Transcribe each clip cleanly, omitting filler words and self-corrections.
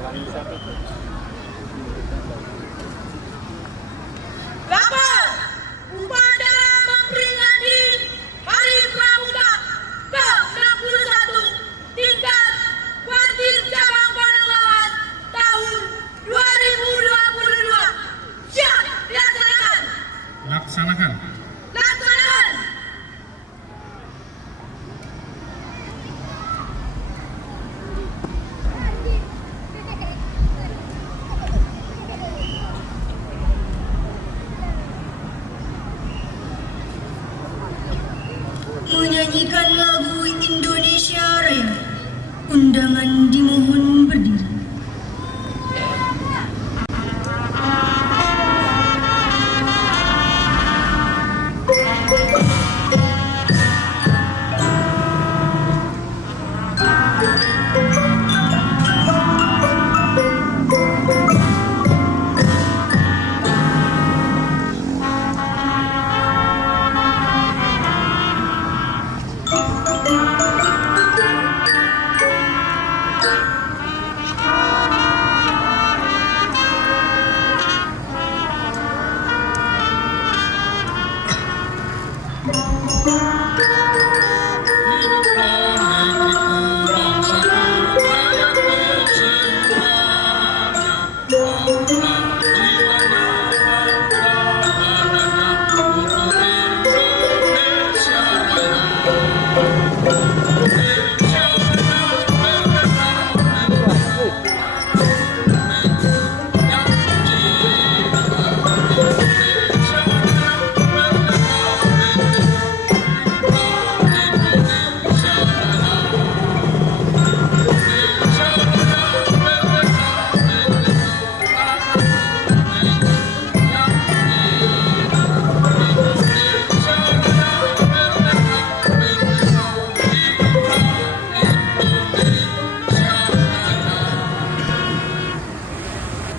Kabar upacara memperingati Hari Pramuka ke-61 tingkat Kwartir Cabang Pahlawan tahun 2022. Siap dilaksanakan. Laksanakan. Laksanakan. Menyanyikan lagu Indonesia Raya. Undangan dimohon berdiri.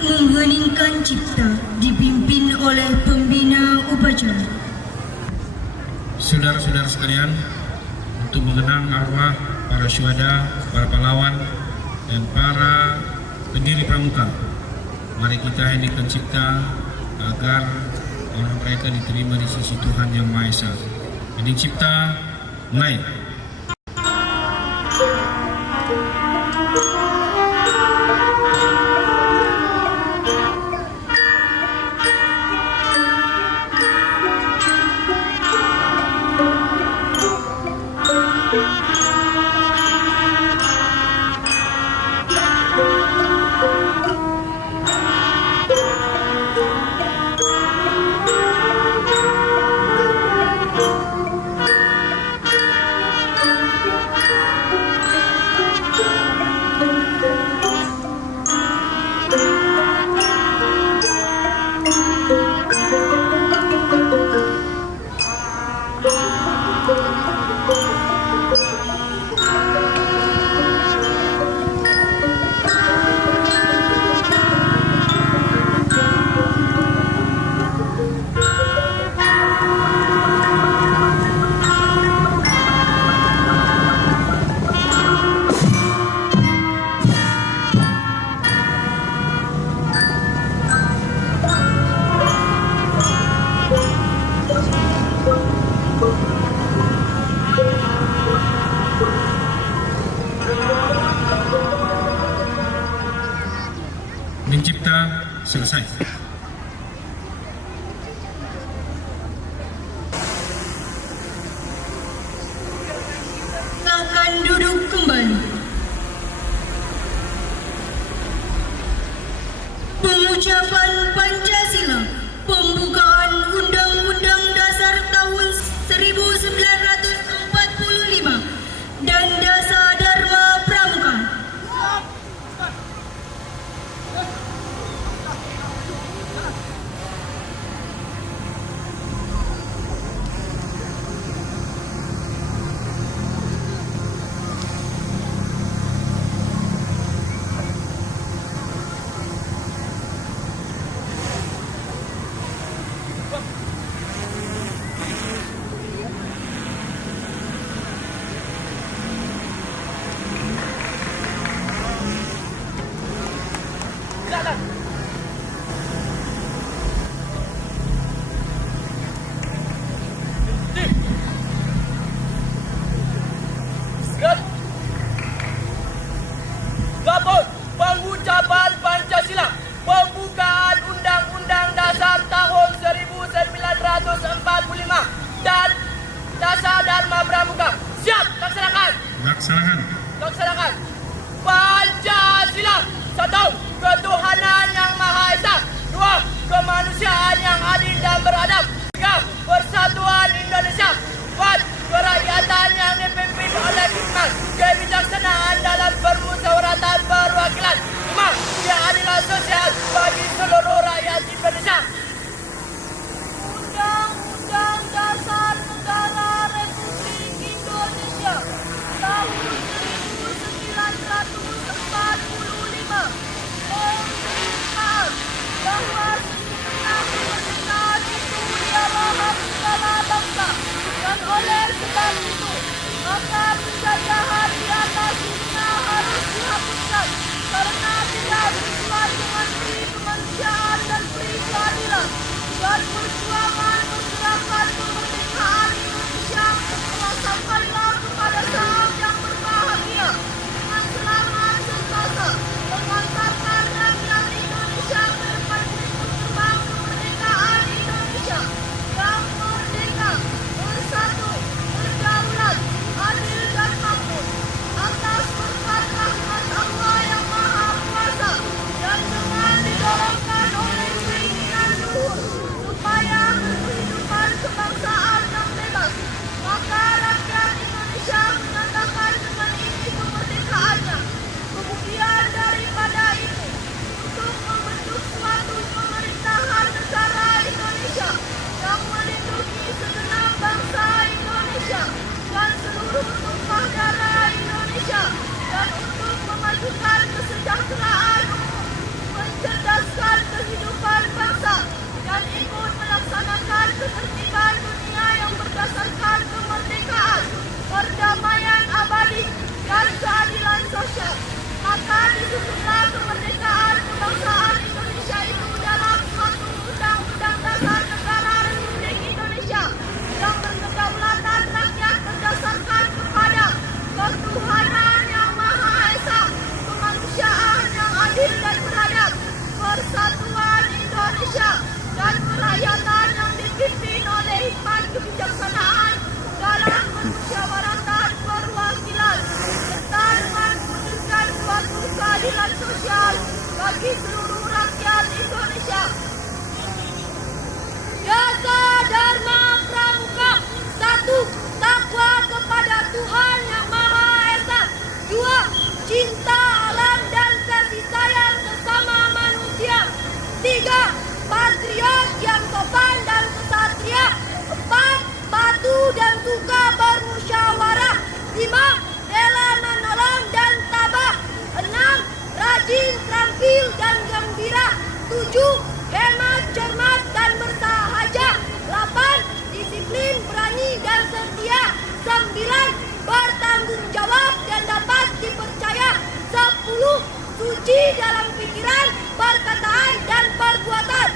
Mengheningkan cipta dipimpin oleh pembina upacara. Saudara-saudara sekalian, untuk mengenang arwah para syuhada, para pahlawan, dan para pendiri pramuka, mari kita heningkan cipta agar orang mereka diterima di sisi Tuhan Yang Maha Esa. Hening cipta, mulai. Mencipta selesai. Silakan duduk kembali. Pengucapan Pancasila, pembukaan Undang-Undang Dasar tahun 1945 dan Dasar Dharma Pramuka. saat itu, maka penjajahan di atas dunia harus dihapuskan karena tidak sesuai dengan pri kemanusiaan dan pri keadilan. Dan perjuangan menggerakkan kemerdekaan Indonesia telah sampailah kepada saat yang berbahagia dengan selamat sentosa mengantarkan rakyat Indonesia ke depan pintu gerbang kemerdekaan Indonesia yang merdeka, bersatu, berdaulat, adil dan makmur atas berkat rahmat Allah yang Maha Kuasa dan dengan didorongkan oleh keinginan luhur supaya kehidupan kebangsaan yang bebas, maka rakyat Indonesia menyatakan dengan ini kemerdekaannya. Kemudian daripada itu, untuk membentuk suatu pemerintahan negara Indonesia yang melindungi segenap bangsa Indonesia dan seluruh tumpah darah Indonesia, dan untuk memajukan kesejahteraan umum, mencerdaskan kehidupan bangsa, dan ikut melaksanakan ketertiban dunia yang berdasarkan kemerdekaan, perdamaian abadi, dan keadilan sosial. Maka disusunlah kemerdekaan kebangsaan Indonesia itu dalam suatu undang-undang dasar negara Republik Indonesia yang berkedaulatan rakyat berdasarkan kepada ketuhanan yang Maha Esa, kemanusiaan yang adil dan beradab, persatuan Indonesia, dan kerakyatan yang dipimpin oleh hikmat kebijaksanaan dalam permusyawaratan perwakilan, serta dengan mewujudkan suatu keadilan sosial bagi seluruh rakyat Indonesia. Jasa Dharma Pramuka. 1. Takwa kepada Tuhan Yang Maha Esa. 2. Cinta alam dan kasih sayang sesama manusia. 3. Patriot yang sopan dan kesatria. 4. Patuh dan suka bermusyawarah. 5. Rela menolong dan tabah. 6. Rajin, terampil dan gembira. 7. Hemat, cermat dan bersahaja. 8. Disiplin, berani dan setia. 9. Bertanggung jawab dan dapat dipercaya. 10. Suci dalam pikiran, perkataan dan perbuatan.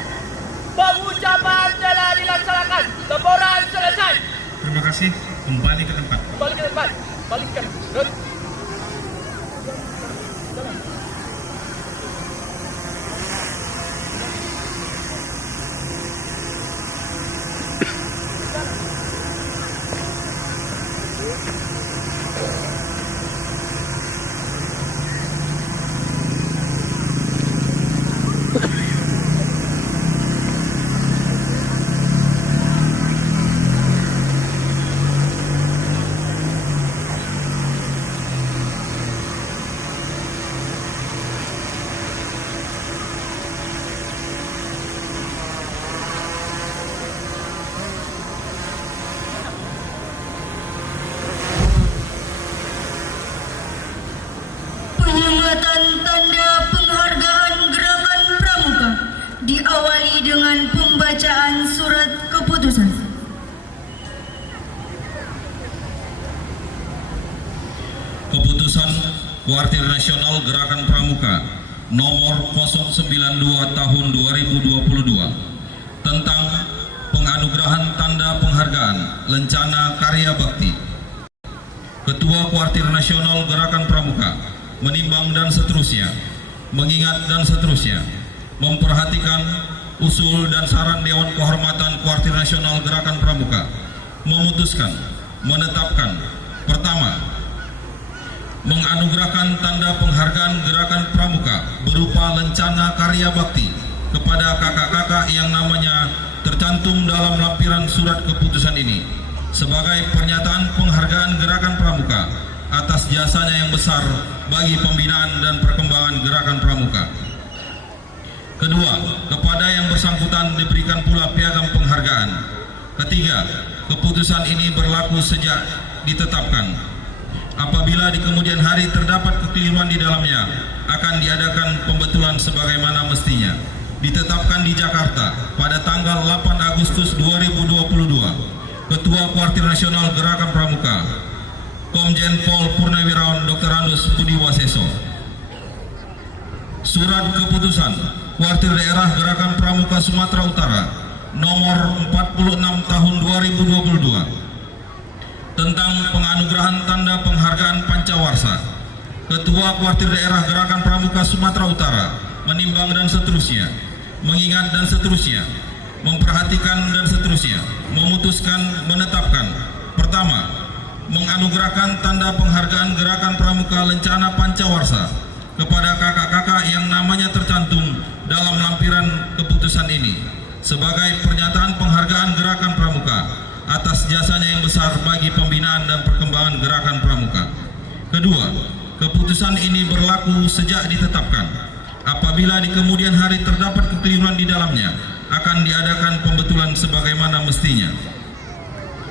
Pengucapan telah dilaksanakan. Laporan selesai. Terima kasih. Kembali ke tempat. Kembali ke tempat. Balikkan. Duduk. Penyematan tanda penghargaan Gerakan Pramuka diawali dengan pembacaan surat keputusan. Keputusan Kuartir Nasional Gerakan Pramuka nomor 092 tahun 2022 tentang penganugerahan tanda penghargaan Lencana Karya Bakti. Ketua Kuartir Nasional Gerakan Pramuka menimbang dan seterusnya, mengingat dan seterusnya, memperhatikan usul dan saran Dewan Kehormatan Kuartir Nasional Gerakan Pramuka, memutuskan, menetapkan, pertama, menganugerahkan tanda penghargaan Gerakan Pramuka berupa Lencana Karya Bakti kepada kakak-kakak yang namanya tercantum dalam lampiran surat keputusan ini sebagai pernyataan penghargaan Gerakan Pramuka atas jasanya yang besar bagi pembinaan dan perkembangan Gerakan Pramuka. Kedua, kepada yang bersangkutan diberikan pula piagam penghargaan. Ketiga, keputusan ini berlaku sejak ditetapkan. Apabila di kemudian hari terdapat kekeliruan di dalamnya, akan diadakan pembetulan sebagaimana mestinya. Ditetapkan di Jakarta pada tanggal 8 Agustus 2022 Ketua Kuartir Nasional Gerakan Pramuka, Komjen Pol Purnawirawan Dr. Andus Budiwaseso. Surat Keputusan Kuartir Daerah Gerakan Pramuka Sumatera Utara nomor 46 tahun 2022 tentang penganugerahan tanda penghargaan Pancawarsa. Ketua Kuartir Daerah Gerakan Pramuka Sumatera Utara menimbang dan seterusnya, mengingat dan seterusnya, memperhatikan dan seterusnya, memutuskan, menetapkan. Pertama, menganugerahkan tanda penghargaan Gerakan Pramuka Lencana Pancawarsa kepada kakak-kakak yang namanya tercantum dalam lampiran keputusan ini sebagai pernyataan penghargaan Gerakan Pramuka atas jasanya yang besar bagi pembinaan dan perkembangan Gerakan Pramuka. Kedua, keputusan ini berlaku sejak ditetapkan. Apabila di kemudian hari terdapat kekeliruan di dalamnya, akan diadakan pembetulan sebagaimana mestinya.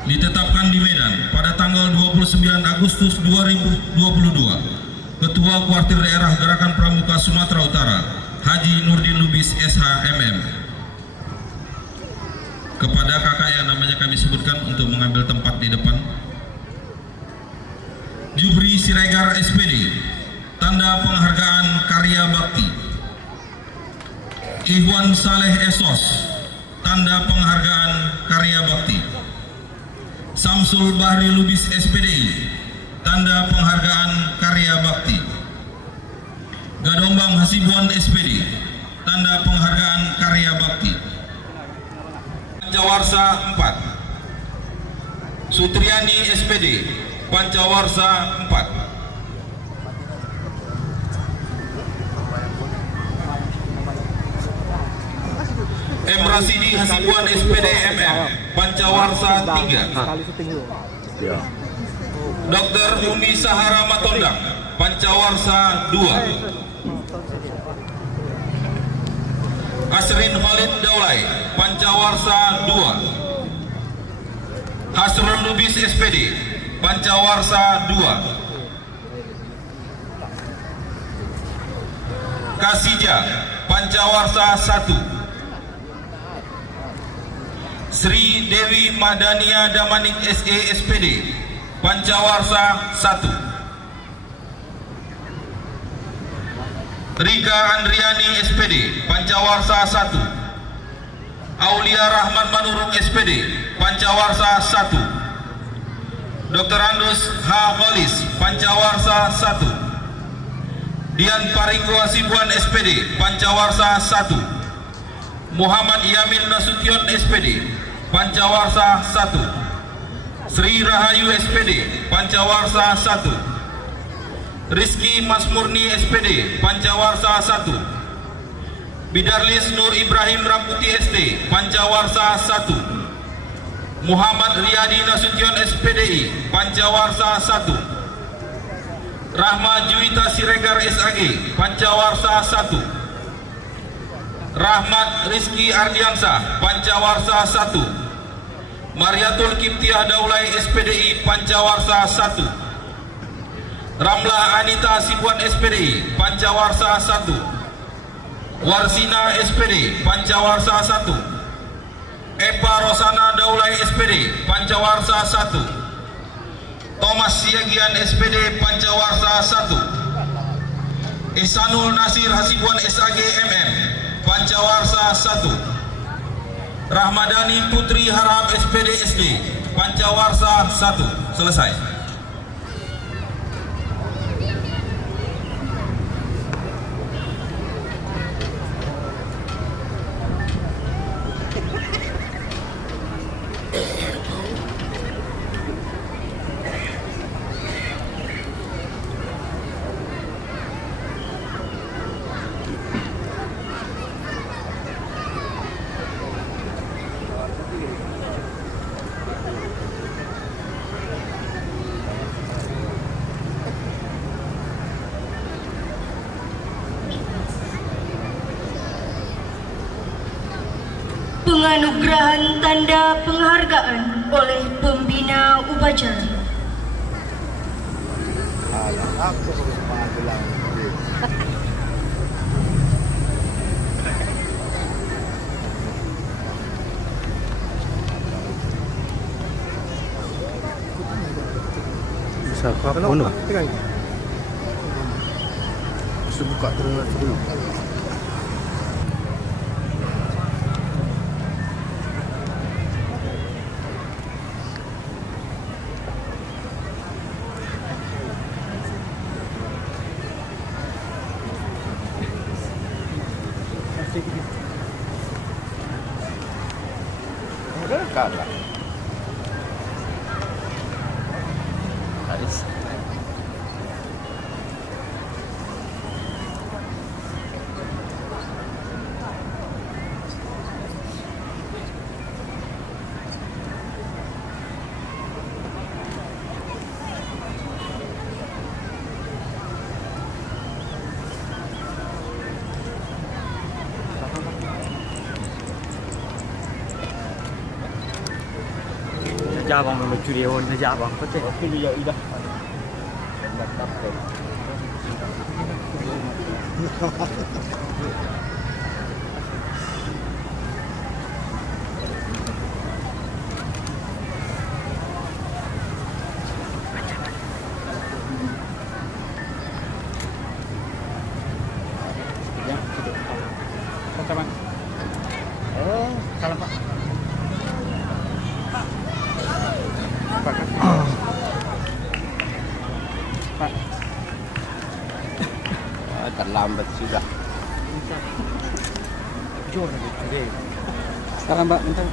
Ditetapkan di Medan pada tanggal 29 Agustus 2022, Ketua Kuartir Daerah Gerakan Pramuka Sumatera Utara, Haji Nurdin Lubis SH.MM. Kepada kakak yang namanya kami sebutkan untuk mengambil tempat di depan. Jubri Siregar SPD, tanda penghargaan karya bakti. Ikhwan Saleh Esos, tanda penghargaan karya bakti. Samsul Bahri Lubis SPDI, tanda penghargaan karya bakti. Gadombang Hasibuan SPD, tanda penghargaan karya bakti. Pancawarsa 4, Sutriani SPD, Pancawarsa 4. Emrasidi Hasibuan SPD MM, Pancawarsa 3. Dr. Uni Sahara Matondang, Pancawarsa 2. Asrin Khalid Daulay, Pancawarsa 2. Hasrul Lubis SPD, Pancawarsa 2. Kasija, Pancawarsa 1. Sri Dewi Madania Damanik SE SPD, Pancawarsa 1. Rika Andriani SPD, Pancawarsa 1. Aulia Rahman Manurung SPD, Pancawarsa 1. Dr. Andus H. Kholis, Pancawarsa 1. Dian Paringgo Hasibuan SPD, Pancawarsa 1. Muhammad Yamin Nasution SPD, Pancawarsa 1. Sri Rahayu SPD, Pancawarsa 1. Rizky Masmurni SPD, Pancawarsa 1. Bidarlis Nur Ibrahim Ramputi ST, Pancawarsa 1. Muhammad Riyadi Nasution SPDI, Pancawarsa 1. Rahma Juwita Siregar SAG, Pancawarsa 1. Rahmat Rizky Ardiansah, Pancawarsa 1. Mariatul Kiptiah Daulay SPDI, Pancawarsa 1. Ramlah Anita Hasibuan SPDI, Pancawarsa 1. Warsina SPD, Pancawarsa 1. Epa Rosana Daulay SPD, Pancawarsa 1. Thomas Siagian SPD, Pancawarsa 1. Ihsanul Nasir Hasibuan SAG MM, Pancawarsa 1. Rahmadani Putri Harap SPD SD, Pancawarsa 1. Selesai. Penganugerahan tanda penghargaan oleh pembina upacara. Mana? Mesti buka terus dulu. Kalah. Haris. Saja abang melucu dia, saja abang. Betul. Okey, ya dah. Salam Pak. Terlambat sudah. Jom lagi. Salam Pak, bentar.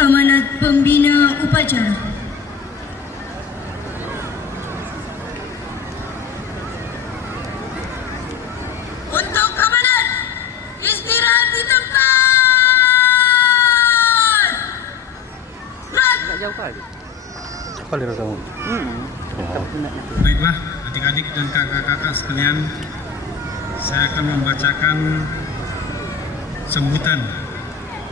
Amanat Pembina Upacara. Untuk amanat, istirahat di tempat. Tak jauh kali. Apa dia kamu? Baiklah, adik-adik dan kakak-kakak sekalian, saya akan membacakan sambutan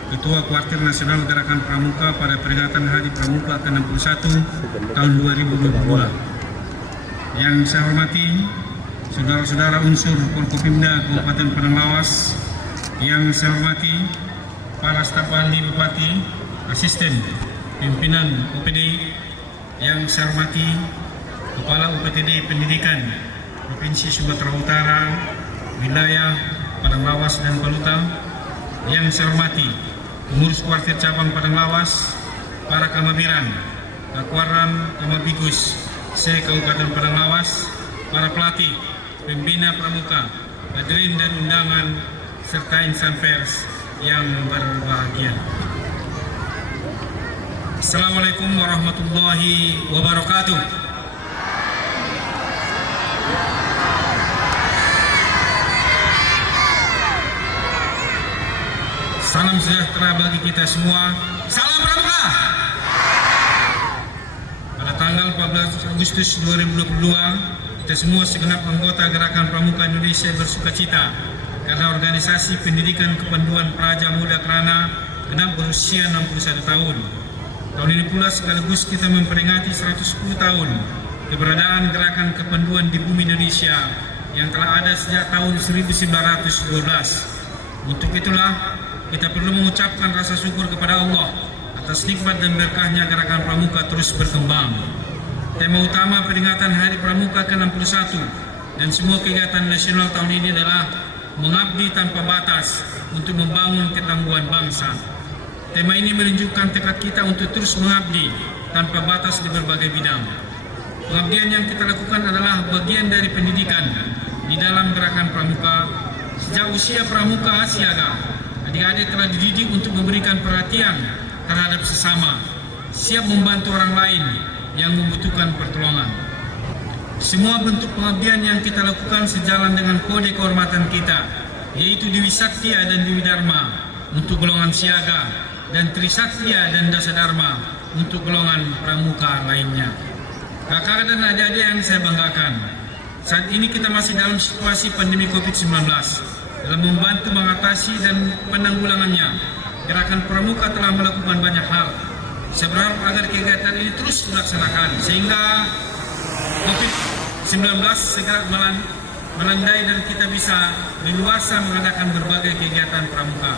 Ketua Kuartir Nasional Gerakan Pramuka pada peringatan Hari Pramuka ke-61 tahun 2022. Yang saya hormati saudara-saudara unsur Forkopimda Kabupaten Padang Lawas, yang saya hormati para staf ahli Bupati, asisten, pimpinan UPD, yang saya hormati Kepala UPTD Pendidikan Provinsi Sumatera Utara, Wilayah Padang Lawas dan Baluta, yang saya hormati Pengurus Kuartir Cabang Padang Lawas, para Kamabiran, Kakwaran, Kamabigus, se-Kabupaten Padang Lawas, para pelatih, pembina pramuka, hadirin dan undangan, serta insan pers yang berbahagia. Assalamualaikum warahmatullahi wabarakatuh. Salam sejahtera bagi kita semua. Salam Pramuka. Pada tanggal 14 Agustus 2022, kita semua segenap anggota Gerakan Pramuka Indonesia bersuka cita karena organisasi pendidikan kepanduan Praja Muda Krana genap berusia 61 tahun. Tahun ini pula sekaligus kita memperingati 110 tahun keberadaan Gerakan Kepanduan di bumi Indonesia yang telah ada sejak tahun 1912. Untuk itulah kita perlu mengucapkan rasa syukur kepada Allah atas nikmat dan berkahnya gerakan Pramuka terus berkembang. Tema utama peringatan Hari Pramuka ke-61 dan semua kegiatan nasional tahun ini adalah mengabdi tanpa batas untuk membangun ketangguhan bangsa. Tema ini menunjukkan tekad kita untuk terus mengabdi tanpa batas di berbagai bidang. Pengabdian yang kita lakukan adalah bagian dari pendidikan di dalam gerakan Pramuka. Sejak usia Pramuka Siaga, adik-adik telah dididik untuk memberikan perhatian terhadap sesama, siap membantu orang lain yang membutuhkan pertolongan. Semua bentuk pengabdian yang kita lakukan sejalan dengan kode kehormatan kita, yaitu Dewi Saktia dan Dewi Dharma untuk golongan Siaga dan Trisaktia dan Dasadharma untuk golongan Pramuka lainnya. Kakak dan adik-adik yang saya banggakan, saat ini kita masih dalam situasi pandemi COVID-19. Dalam membantu mengatasi dan penanggulangannya, gerakan Pramuka telah melakukan banyak hal. Saya berharap agar kegiatan ini terus dilaksanakan sehingga COVID-19 segera melandai dan kita bisa leluasa mengadakan berbagai kegiatan Pramuka.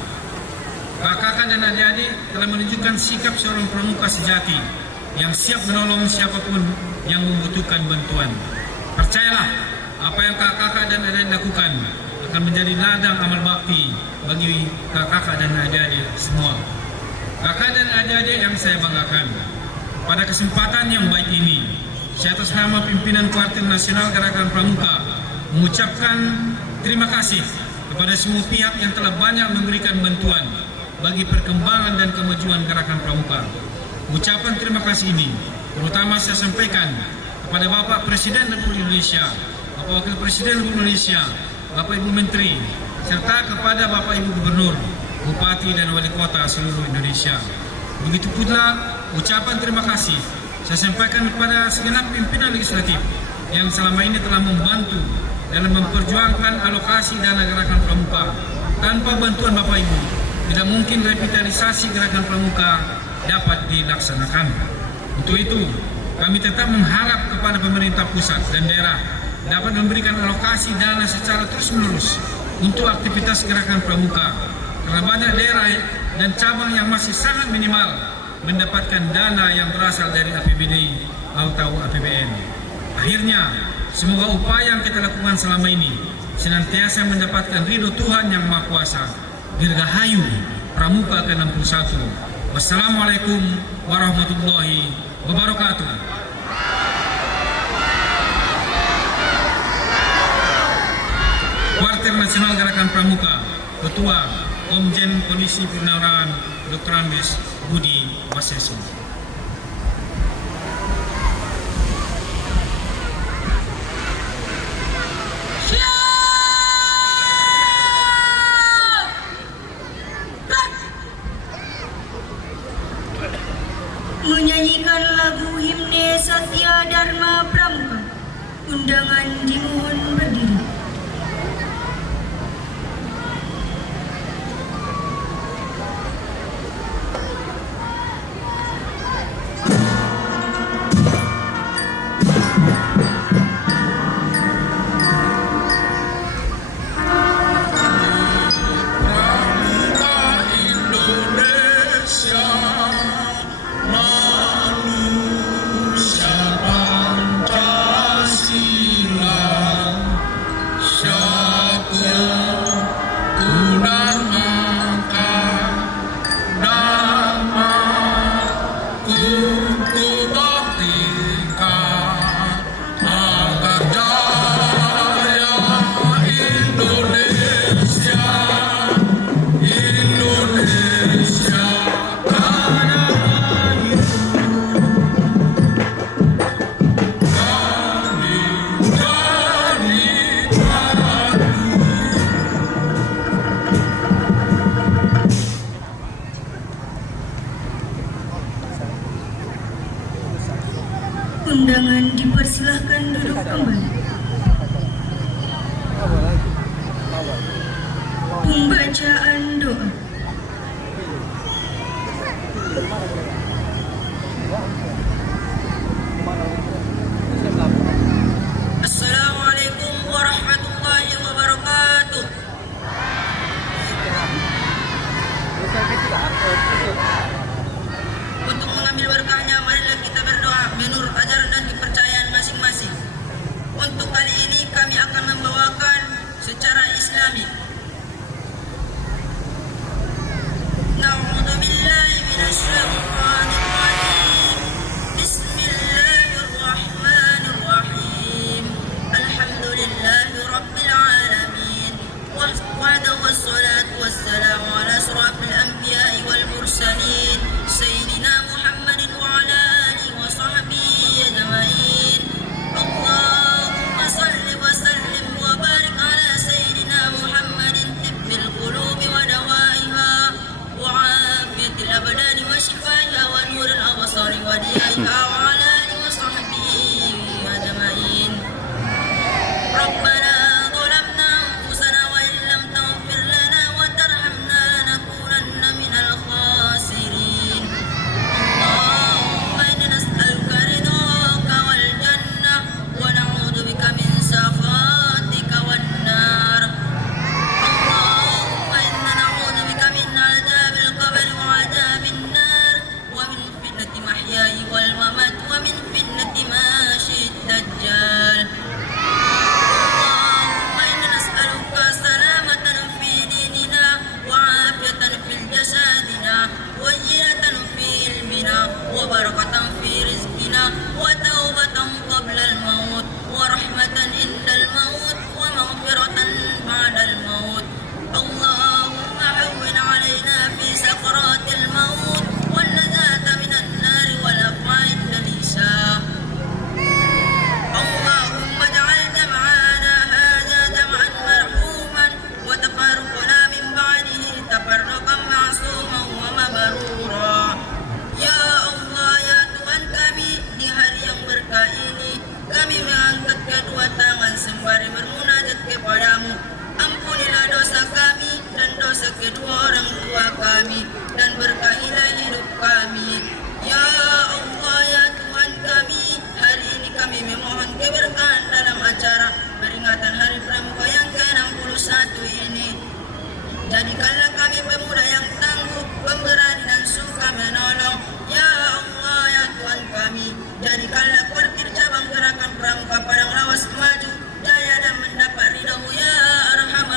Kakak dan adik-adik telah menunjukkan sikap seorang Pramuka sejati yang siap menolong siapapun yang membutuhkan bantuan. Percayalah, apa yang kakak dan adik-adik lakukan akan menjadi ladang amal bakti bagi kakak dan adik-adik semua. Kakak dan adik-adik yang saya banggakan, pada kesempatan yang baik ini, saya atas nama pimpinan Kuartir Nasional Gerakan Pramuka mengucapkan terima kasih kepada semua pihak yang telah banyak memberikan bantuan bagi perkembangan dan kemajuan Gerakan Pramuka. Ucapan terima kasih ini terutama saya sampaikan kepada Bapak Presiden Republik Indonesia, Bapak Wakil Presiden Republik Indonesia, Bapak Ibu Menteri, serta kepada Bapak Ibu Gubernur, Bupati dan Wali Kota seluruh Indonesia. Begitu pula ucapan terima kasih saya sampaikan kepada segenap pimpinan legislatif yang selama ini telah membantu dalam memperjuangkan alokasi dana Gerakan Pramuka. Tanpa bantuan Bapak Ibu, tidak mungkin revitalisasi Gerakan Pramuka dapat dilaksanakan. Untuk itu, kami tetap mengharap kepada pemerintah pusat dan daerah dapat memberikan alokasi dana secara terus-menerus untuk aktivitas Gerakan Pramuka, karena banyak daerah dan cabang yang masih sangat minimal mendapatkan dana yang berasal dari APBD atau APBN. Akhirnya, semoga upaya yang kita lakukan selama ini senantiasa mendapatkan ridho Tuhan Yang Maha Kuasa. Dirgahayu Pramuka ke-61. Wassalamualaikum warahmatullahi wabarakatuh. Kuartir Nasional Gerakan Pramuka, Ketua Komjen Polisi Purnawirawan Dr. Andes Budi Waseso. Menyanyikan lagu himne Satya Dharma Pramuka. Undangan dimohon berdiri. Undangan dipersilahkan duduk kembali. Pembacaan doa. Assalamualaikum warahmatullahi wabarakatuh.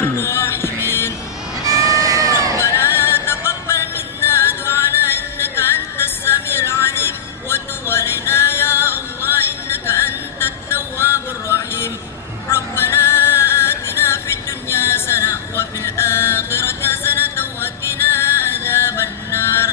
الراحمين ربنا تقبل منا دعانا إنك أنت السميع العليم وتب علينا يا الله إنك أنت التواب الرحيم ربنا آتنا في الدنيا حسنة وفي الآخرة حسنة وقنا عذاب النار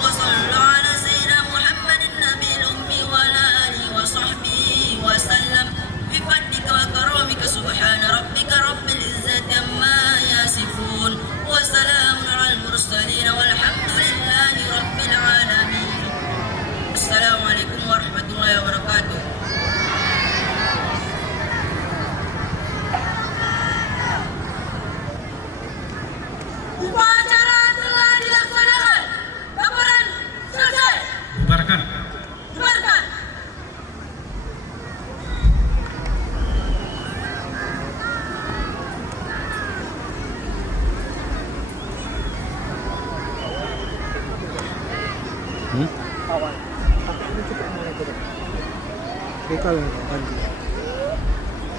وصلى على سيدنا محمد النبي الأمي وعلى آله وصحبه وسلم بفضلك وكرمك سبحان ربك رب العزة عما يصفون وسلام على المرسلين والحمد لله رب العالمين السلام عليكم ورحمة الله وبركاته. Upacara telah dilaksanakan. Laporan selesai. Bubarkan. Bubarkan.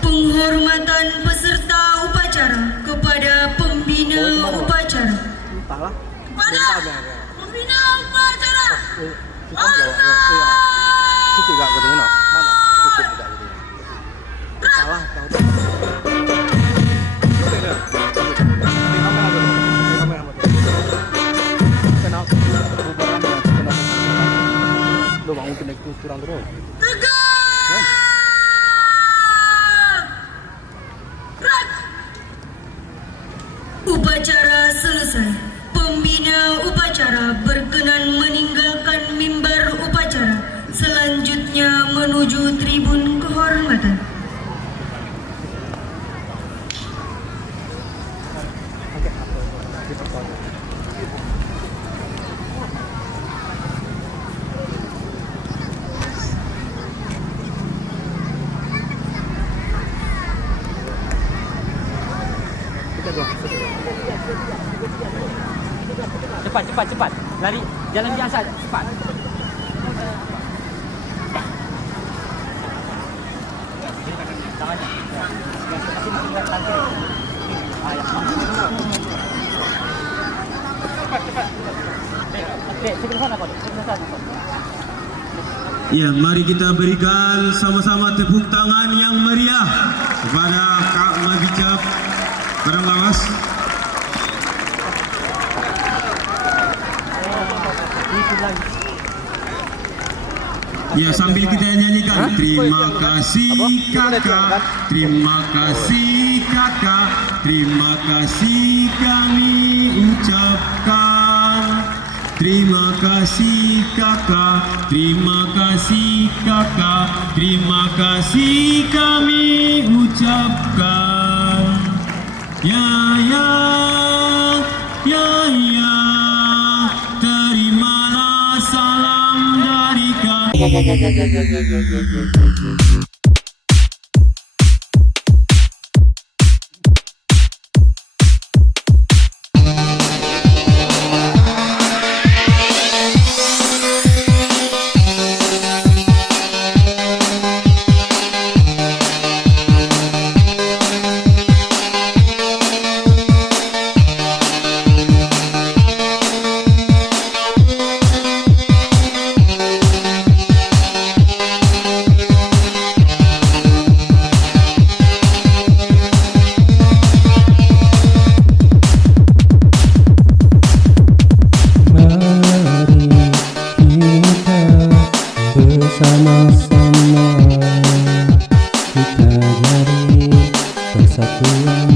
Penghormatan peserta upacara kepada pembina upacara. Kepada pembina upacara. Tegak! Upacara selesai. Pembina upacara berkenan meninggalkan mimbar upacara. Selanjutnya menuju tribun kehormatan. Cepat. Lari jalan biasa, cepat. Ya, mari kita berikan sama-sama tepuk tangan yang meriah kepada Kak Magicap Padang Lawas. Ya, sambil kita nyanyikan terima kasih kakak, terima kasih kakak, terima kasih kami ucapkan. Terima kasih kakak, terima kasih kakak, terima kasih kami ucapkan. Ya, terimalah salam dari kami. Bersama-sama kita jadi persatuan.